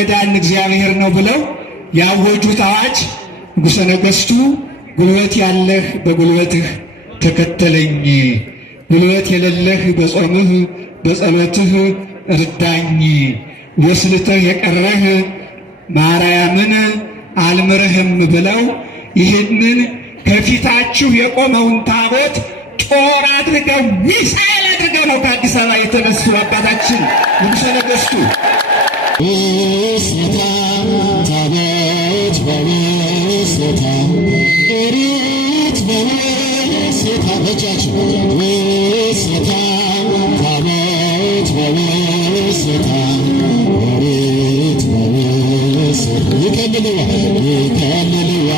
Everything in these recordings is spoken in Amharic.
የሚረዳን እግዚአብሔር ነው ብለው ያወጁት አዋጅ ንጉሠ ነገሥቱ ጉልበት ያለህ በጉልበትህ ተከተለኝ፣ ጉልበት የሌለህ በጾምህ በጸሎትህ እርዳኝ፣ ወስልተህ የቀረህ ማርያምን አልምርህም ብለው ይህንን ከፊታችሁ የቆመውን ታቦት ጦር አድርገው ሚሳኤል አድርገው ነው ከአዲስ አበባ የተነሱ አባታችን ንጉሠ ነገሥቱ። ታቦት በመስታ ኦሪት በመስታ በጃችሁ መስታ ታቦት በመስታ ኦሪት በመስታ ይከልልዋ ይከልልዋ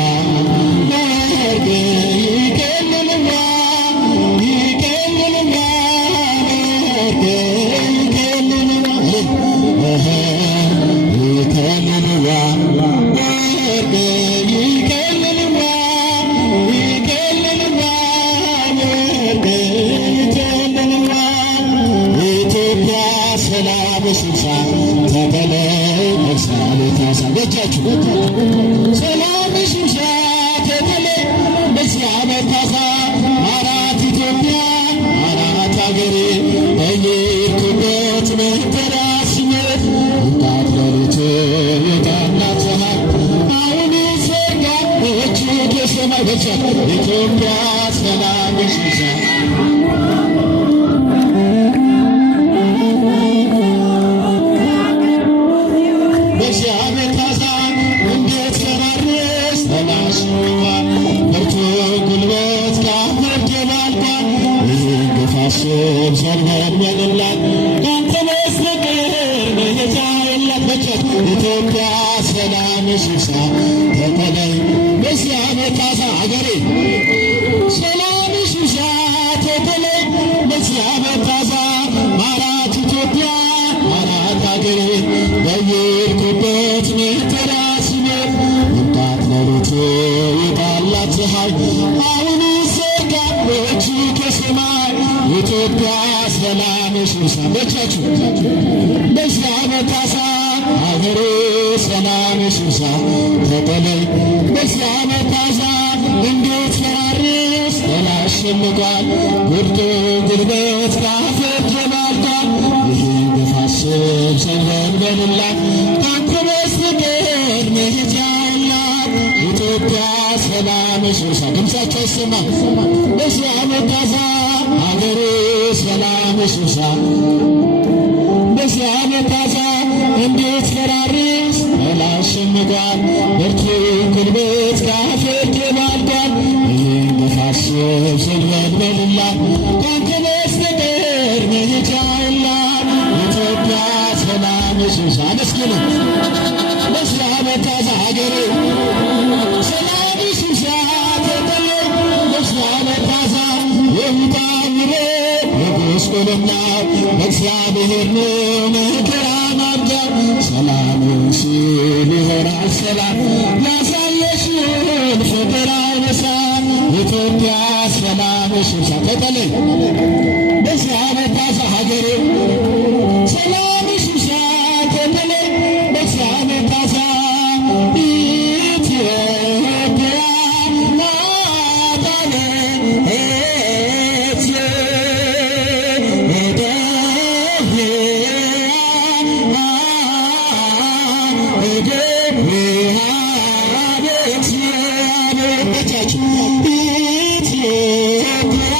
ኢትዮጵያ ሰላም ይብዛ። በዚህ ዓመት ሐዘን እንዴት ፈራርስ ተላሽዋ ብርቱ ጉልበት ከአፈር ደባልቋል። ይህን ግፋስብ ዘርበን በልላት ካንተ በስተቀር መሄጃ የላት በጀት ኢትዮጵያ ሰላም ይብዛ ተተለይ በዚህ ዓመት ሐዘን አገሬ ሰላም ይብዛ ተተለይ በዚህ ዓመት ሐዘን ማራት ኢትዮጵያ ማራት አገሬ በየሄድኩበት መጠራ ስሜት ወጣት ሌሊት የጣላት ፀሐይ አሁን ይዘጋል በእጁ ከሰማይ ኢትዮጵያ ሰላም ይብዛ በቻችሁ በዚህ ዓመት ሐዘን አገሬ ሰላም ይብዛ ተተለይ በዚህ ዓመት ሐዘን እንዴት ፈራርስ ተላሽምቋል ብርቱ ጉልበት ከአፈር ተባልቷል። ይህን ግፋስብ ሰብረን በልላት ካንተ በስተቀር መሄጃ የላት ኢትዮጵያ ሰላም ይብዛ። ድምፃቸው ይሰማ በዚህ ዓመት ሐዘን አገሬ ሰላም ይብዛ በዚህ ዓመት ሐዘን እንዴት ፈራርስ ተላሽምቋል ብርቱ ጉልበት ከአፈር ተባልቷል። ይህን ግፋስብ ሰብረን በልላት ካንተ በስተቀር መሄጃ የላት ኢትዮጵያ ሰላም ይብዛ። አመስግኑ በዚህ ዓመት ሐዘን አገሬ ሰላም ይብዛ ተተለይ በዚህ ዓመት ሐዘን የውጣ ውረድ የጉስቁልናው በእግዚአብሔር ነው መከራ ማብዛት ሰላም ሲል ይሆናል ሰላም ያሳየሽን ፍቅር አይነሳም ኢትዮጵያ ሰላም ይብዛ ተተለይ በዚህ ዓመት ሐዘን ሀገሬ ሰላም ይብዛ ተተለይ በዚህ ዓመት ሐዘን ኢትዮጵያ ኢትዮጵያ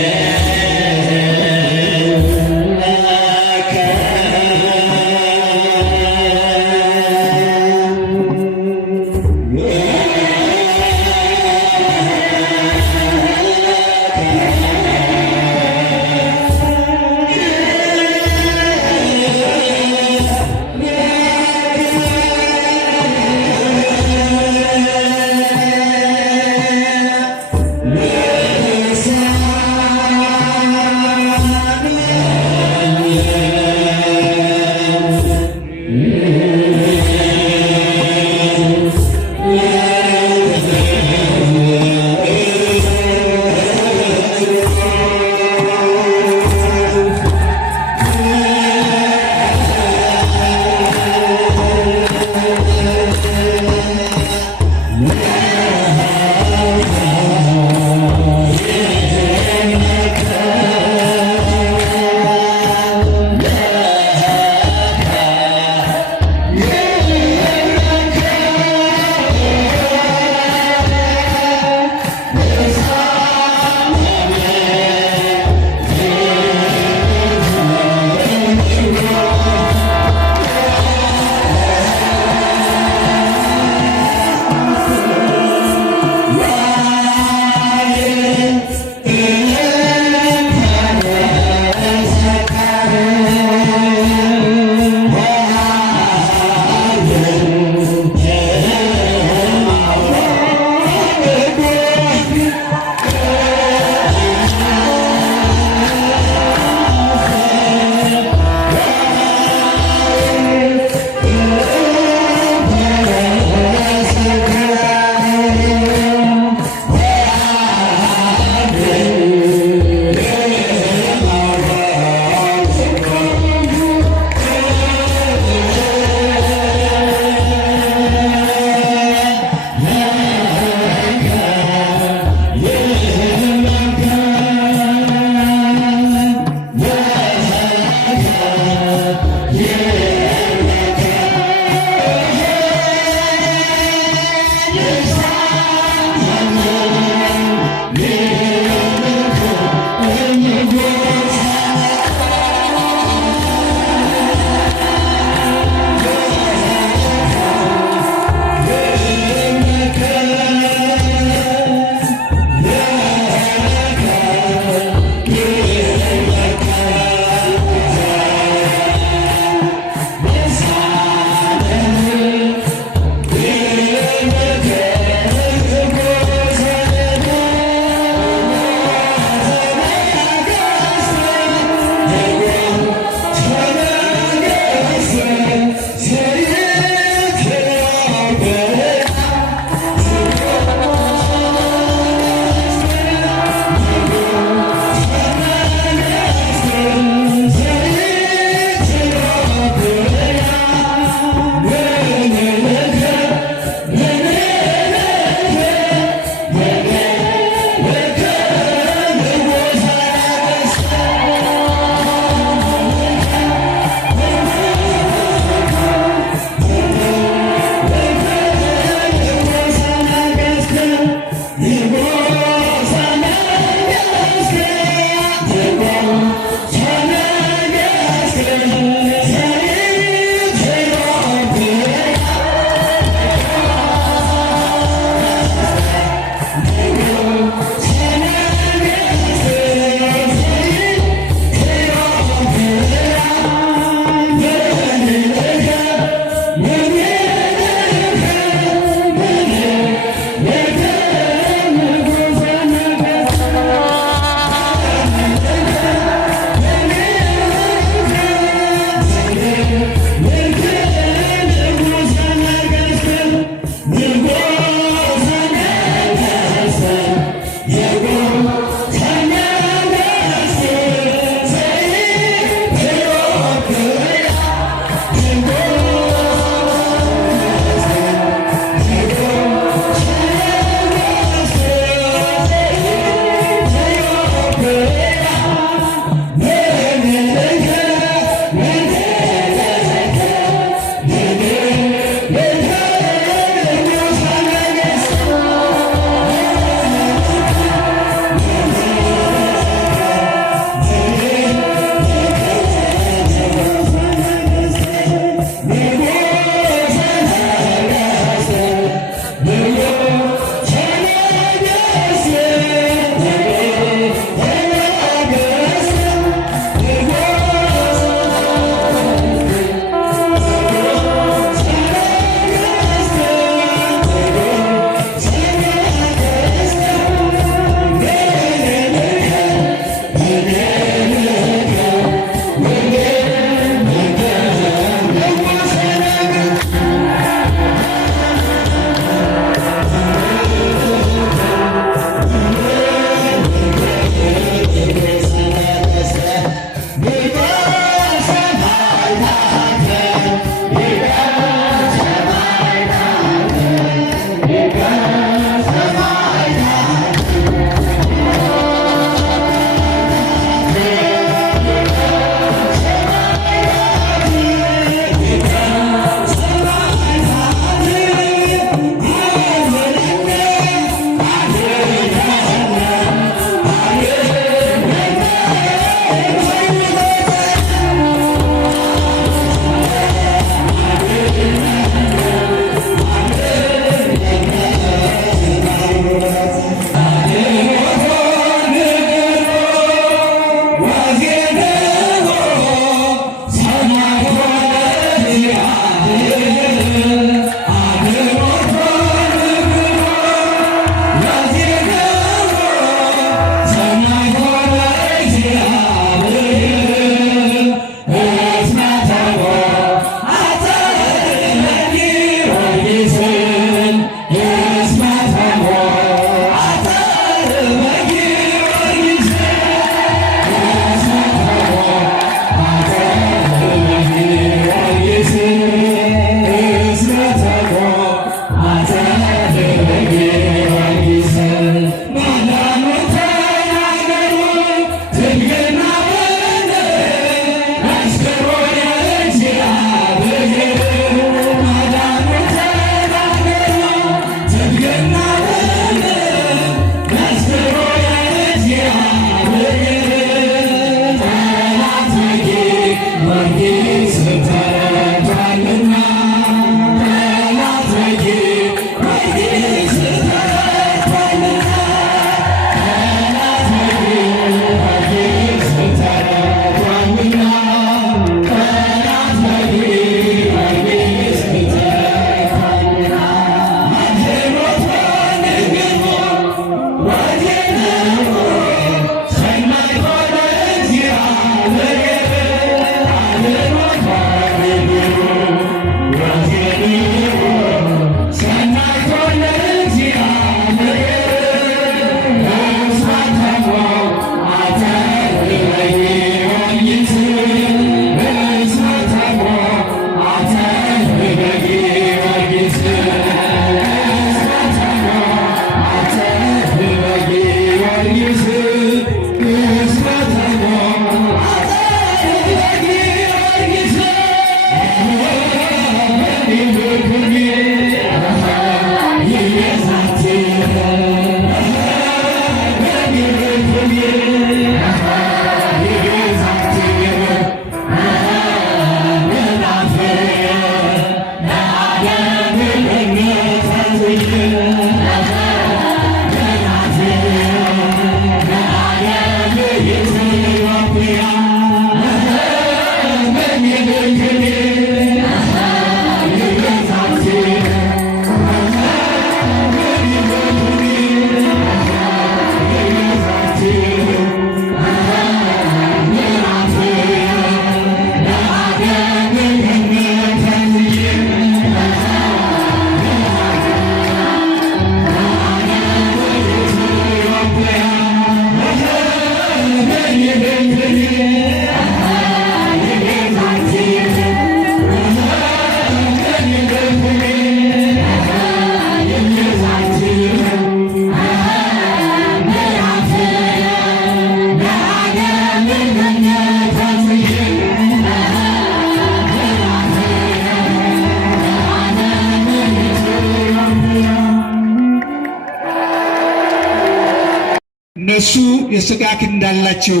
እነሱ የሥጋ ክንድ አላቸው፣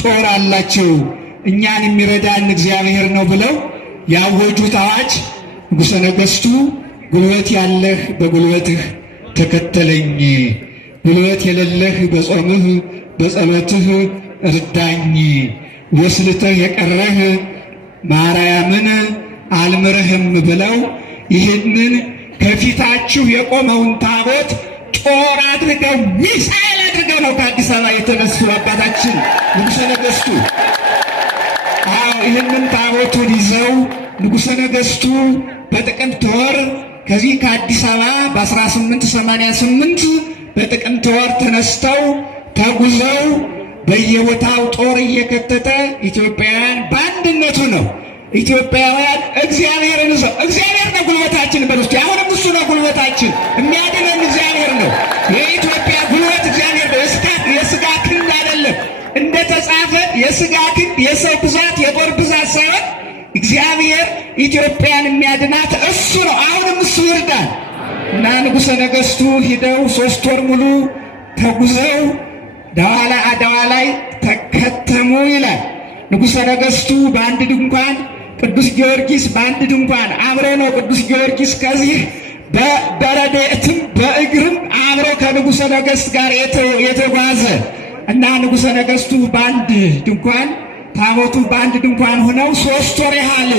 ጦር አላቸው፣ እኛን የሚረዳን እግዚአብሔር ነው ብለው ያወጁት አዋጅ ንጉሠ ነገሥቱ ጉልበት ያለህ በጉልበትህ ተከተለኝ፣ ጉልበት የሌለህ በጾምህ በጸሎትህ እርዳኝ፣ ወስልተህ የቀረህ ማርያምን አልምርህም ብለው ይህንን ከፊታችሁ የቆመውን ታቦት ጦር አድርገው ሚሳኤል አድርገው ነው ከአዲስ አበባ የተነሱ አባታችን ንጉሠ ነገሥቱ። ይህንን ታቦቱን ይዘው ንጉሠ ነገሥቱ በጥቅምት ወር ከዚህ ከአዲስ አበባ በ1888 በጥቅምት ወር ተነስተው ተጉዘው በየቦታው ጦር እየከተተ ኢትዮጵያውያን በአንድነቱ ነው። ኢትዮጵያውያን እግዚአብሔርን ይዘው እግዚአብሔር ነው ጉልበታችን በርስቱ አሁንም እሱ ነው ጉልበታችን፣ የሚያድነን እግዚአብሔር ነው። የኢትዮጵያ ጉልበት እግዚአብሔር ነው። የሥጋ ክንድ አይደለም። እንደተጻፈ የሥጋ ክንድ የሰው ብዛት የጦር ብዛት ሳይሆን እግዚአብሔር ኢትዮጵያን የሚያድናት እሱ ነው። አሁንም እሱ ይርዳል እና ንጉሠ ነገሥቱ ሂደው 3 ወር ሙሉ ተጉዘው አድዋ ላይ ተከተሙ ይላል። ንጉሠ ነገሥቱ በአንድ ድንኳን፣ ቅዱስ ጊዮርጊስ በአንድ ድንኳን አብረው ነው። ቅዱስ ጊዮርጊስ ከዚህ በረድኤትም በእግርም አብሮ ከንጉሠ ነገሥት ጋር የተጓዘ እና ንጉሠ ነገሥቱ በአንድ ድንኳን ታቦቱ በአንድ ድንኳን ሆነው 3 ወር ያህል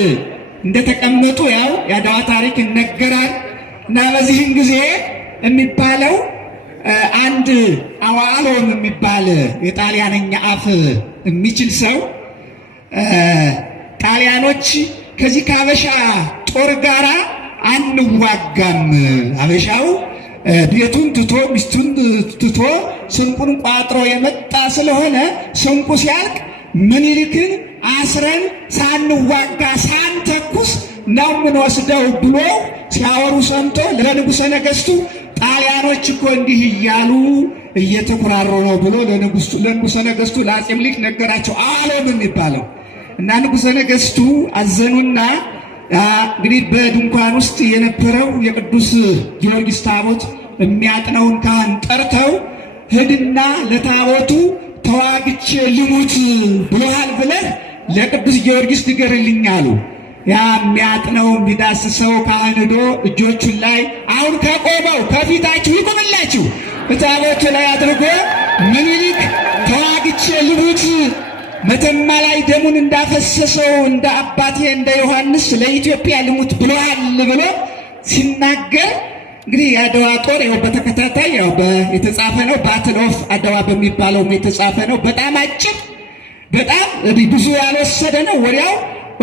እንደተቀመጡ ያው የአድዋ ታሪክ ይነገራል። እና በዚህም ጊዜ የሚባለው አንድ አዋሎም የሚባል የጣሊያንኛ አፍ የሚችል ሰው ጣሊያኖች ከዚህ ከአበሻ ጦር ጋር አንዋጋም፣ አበሻው ቤቱን ትቶ ሚስቱን ትቶ ስንቁን ቋጥሮ የመጣ ስለሆነ ስንቁ ሲያልቅ ምኒልክን አስረን ሳንዋጋ ሳንተኩስ ነው የምንወስደው ብሎ ሲያወሩ ሰምቶ ለንጉሠ ነገሥቱ ጣሊያኖች እኮ እንዲህ እያሉ እየተኩራሩ ነው ብሎ ለንጉሠ ነገሥቱ ለአፄ ምኒልክ ነገራቸው። አዋሎም የሚባለው እና ንጉሠ ነገሥቱ አዘኑና እንግዲህ በድንኳን ውስጥ የነበረው የቅዱስ ጊዮርጊስ ታቦት የሚያጥነውን ካህን ጠርተው ሂድና ለታቦቱ ተዋግቼ ልሙት ብሎሃል ብለህ ለቅዱስ ጊዮርጊስ ንገርልኝ አሉ። ያ የሚያጥነው የሚዳስሰው ካህን ሄዶ እጆቹን ላይ አሁን ከቆመው ከፊታችሁ ይቁምላችሁ በታቦቱ ላይ አድርጎ ምኒልክ ተዋግቼ ልሙት መተማ ላይ ደሙን እንዳፈሰሰው እንደ አባቴ እንደ ዮሐንስ ለኢትዮጵያ ልሙት ብሎሃል ብሎ ሲናገር እንግዲህ የአድዋ ጦር ያው በተከታታይ ያው የተጻፈ ነው። ባትል ኦፍ አድዋ በሚባለው የተጻፈ ነው። በጣም አጭር በጣም ብዙ ያልወሰደ ነው። ወዲያው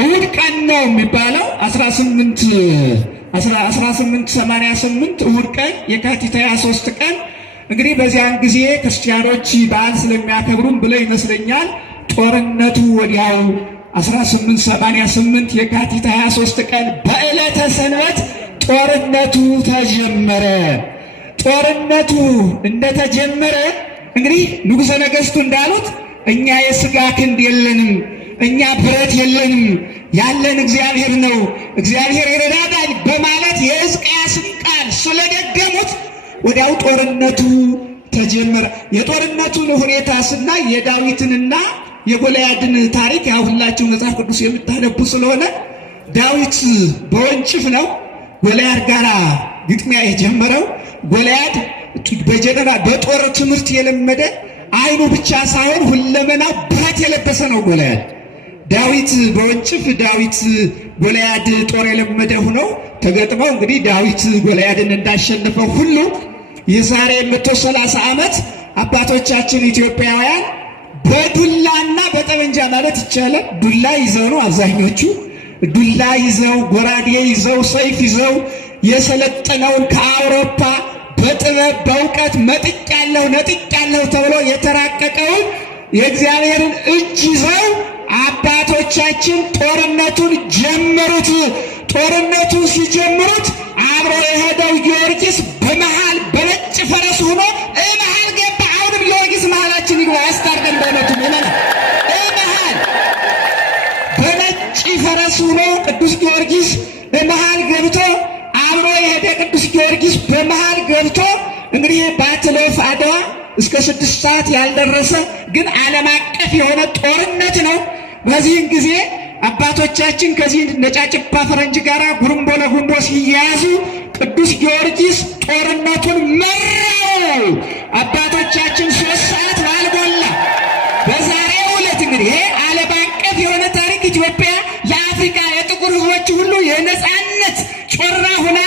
እሑድ ቀን ነው የሚባለው 1888 እሑድ ቀን የካቲት 23 ቀን እንግዲህ በዚያን ጊዜ ክርስቲያኖች በዓል ስለሚያከብሩም ብለው ይመስለኛል ጦርነቱ ወዲያው 1888 የካቲት 23 ቀን በዕለተ ሰንበት ጦርነቱ ተጀመረ። ጦርነቱ እንደተጀመረ እንግዲህ ንጉሠ ነገሥቱ እንዳሉት እኛ የሥጋ ክንድ የለንም፣ እኛ ብረት የለንም፣ ያለን እግዚአብሔር ነው፣ እግዚአብሔር ይረዳናል በማለት የሕዝቅያስን ቃል ስለደገሙት ወዲያው ጦርነቱ ተጀመረ። የጦርነቱን ሁኔታ ስናይ የዳዊትንና የጎልያድን ታሪክ ያው ሁላችሁ መጽሐፍ ቅዱስ የምታነቡ ስለሆነ ዳዊት በወንጭፍ ነው ጎልያድ ጋር ግጥሚያ የጀመረው። ጎልያድ በጦር ትምህርት የለመደ አይኑ ብቻ ሳይሆን ሁለመናው ብረት የለበሰ ነው ጎልያድ። ዳዊት በወንጭፍ ዳዊት ጎልያድ ጦር የለመደ ሆነው ተገጥመው እንግዲህ ዳዊት ጎልያድን እንዳሸነፈው ሁሉ የዛሬ 130 ዓመት አባቶቻችን ኢትዮጵያውያን በዱላና በጠመንጃ ማለት ይቻላል ዱላ ይዘው ነው አብዛኞቹ ዱላ ይዘው ጎራዴ ይዘው ሰይፍ ይዘው የሰለጠነውን ከአውሮፓ በጥበብ በእውቀት መጥቄያለሁ ነጥቄያለሁ ተብሎ የተራቀቀውን የእግዚአብሔርን እጅ ይዘው አባቶቻችን ጦርነቱን ጀመሩት። ጦርነቱን ሲጀምሩት አብሮ የሄደው ጊዮርጊስ በመሃል በነጭ ፈረስ ሆኖ መሃል ገባ። አሁንም ጊዮርጊስ መሃላችን ይግባ ያስታርቀን። በእውነቱ መሃል በነጭ ፈረስ ሆኖ ቅዱስ ጊዮርጊስ መሃል ገብቶ አብሮ የሄደ ቅዱስ ጊዮርጊስ በመሃል ገብቶ እንግዲህ ባትል ኦፍ አድዋ እስከ 6 ሰዓት ያልደረሰ ግን ዓለም አቀፍ የሆነ ጦርነት ነው። በዚህን ጊዜ አባቶቻችን ከዚህ ነጫጭባ ፈረንጅ ጋር ጉርምቦ ለጉርምቦ ሲያያዙ ቅዱስ ጊዮርጊስ ጦርነቱን መራው። አባቶቻችን 3 ሰዓት ባልሞላ በዛሬው ዕለት እንግዲህ ይሄ ዓለም አቀፍ የሆነ ታሪክ ኢትዮጵያ ለአፍሪካ የጥቁር ሕዝቦች ሁሉ የነጻነት ጮራ ሆና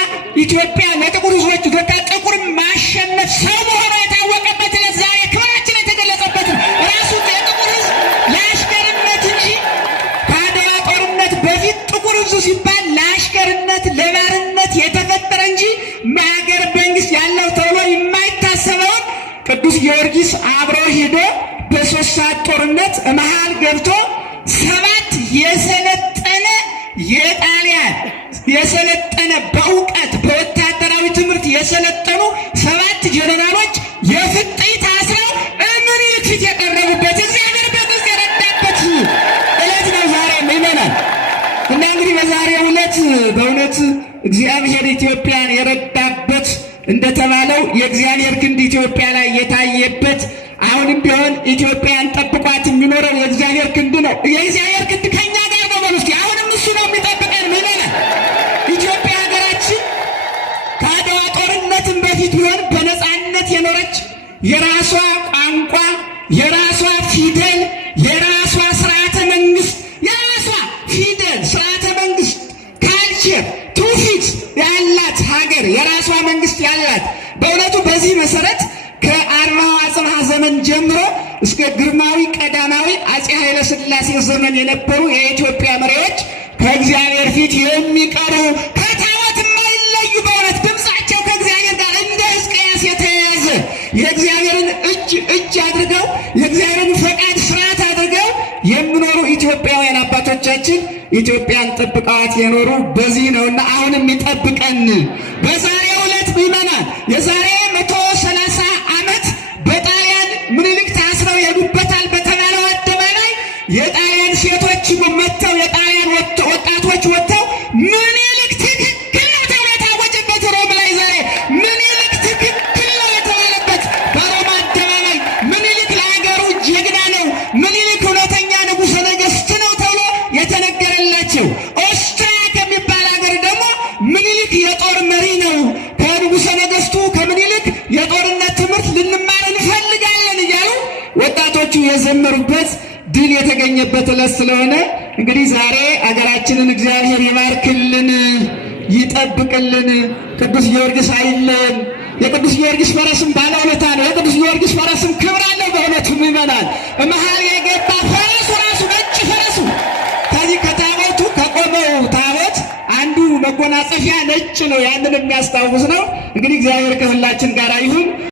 ኢትዮጵያ ለጥቁር ሕዝቦች ኢትዮጵያ ጥቁር ማሸነፍ ሰው መሆኗ የታወቀበት ዕለት ዛሬ ክብራችን የተገለጸበት ራሱ የጥቁር ሕዝብ ለአሽከርነት እንጂ ከአድዋ ጦርነት በፊት ጥቁር ሕዝብ ሲባል ለአሽከርነት ለባርነት የተፈጠረ እንጂ ሀገር መንግስት ያለው ተብሎ የማይታሰበውን ቅዱስ ጊዮርጊስ አብሮ ሂዶ በ3 ሰዓት ጦርነት መሃል ገብቶ 7 የሰለጠነ የጣሊያን የሰለጠነ በእውቀት በወታደራዊ ትምህርት የሰለጠኑ 7 ጀነራሎች የፍጥኝ ታስረው ምኒልክ ፊት የቀረቡበት እግዚአብሔር በግልጽ የረዳበት ዕለት ነው ዛሬ ይመናል። እና እንግዲህ በዛሬው ዕለት በእውነት እግዚአብሔር ኢትዮጵያን የረዳበት እንደተባለው የእግዚአብሔር ክንድ ኢትዮጵያ ላይ የታየበት አሁንም ቢሆን ኢትዮጵያን ጠብቋት የሚኖረው የእግዚአብሔር ክንድ ነው። የእግዚአብሔር ክንድ ከኛ ጋር ነው ማለት ነው። አሁንም እሱ ነው የሚጠብቀን ምንለ ኢትዮጵያ ሀገራችን ከአድዋ ጦርነትም በፊት ቢሆን በነፃነት የኖረች የራሷ ቋንቋ፣ የራሷ ፊደል፣ የራሷ ስርዓተ መንግስት፣ የራሷ ፊደል ስርዓተ መንግስት ካልቸር ትውፊት ያላት ሀገር የራሷ መንግስት ያላት በእውነቱ በዚህ መሰረት ከአርባው አጽብሃ ዘመን ጀምሮ እስከ ግርማዊ ቀዳማዊ አፄ ኃይለ ሥላሴ ዘመን የነበሩ የኢትዮጵያ መሪዎች ከእግዚአብሔር ፊት የሚቀሩ ከታቦት የማይለዩ በእውነት ድምፃቸው ከእግዚአብሔር ጋር እንደ ሕዝቅያስ የተያያዘ የእግዚአብሔርን እጅ አድርገው የእግዚአብሔርን ፈቃድ ስርዓት አድርገው የሚኖሩ ኢትዮጵያውያን አባቶቻችን ኢትዮጵያን ጠብቀዋት የኖሩ በዚህ ነውና አሁንም ይጠብቀን። በዛሬው ዕለት ይመናል የዛሬ 130 ዓመት በጣሊያን ምኒልክ ታስረው የሄዱበታል በተባለው አደባባይ የጣሊያን ሴቶች መጥተው የጣሊያን ወጣቶች ወጥተው ምኒልክ ትክክል ነው ተብሎ የታወጀበት ሮም ላይ ዛሬ ምኒልክ ትክክል ነው የተባለበት በሮም አደባባይ ምኒልክ ለሀገሩ ጀግና ነው፣ ምኒልክ እውነተኛ ንጉሠ ነገሥት ነው ተብሎ የተነገረላቸው። ኦስትሪያ ከሚባል ሀገር ደግሞ ምኒልክ የጦር መሪ ነው፣ ከንጉሠ ነገሥቱ ከምኒልክ የጦርነት ትምህርት ልንማር እንፈልጋለን እያሉ ወጣቶቹ የዘመሩበት ድል የተገኘበት ዕለት ስለሆነ እንግዲህ ዛሬ አገራችንን እግዚአብሔር ይባርክልን፣ ይጠብቅልን። ቅዱስ ጊዮርጊስ አይለን። የቅዱስ ጊዮርጊስ ፈረስም ባለውለታ ነው። የቅዱስ ጊዮርጊስ ፈረስም ክብር አለው። በእውነቱ ይመናል መሃል የገባ ፈረሱ ራሱ ነጭ ፈረሱ ከዚህ ከታቦቱ ከቆመው ታቦት አንዱ መጎናጸፊያ ነጭ ነው። ያንን የሚያስታውስ ነው። እንግዲህ እግዚአብሔር ከሁላችን ጋር ይሁን።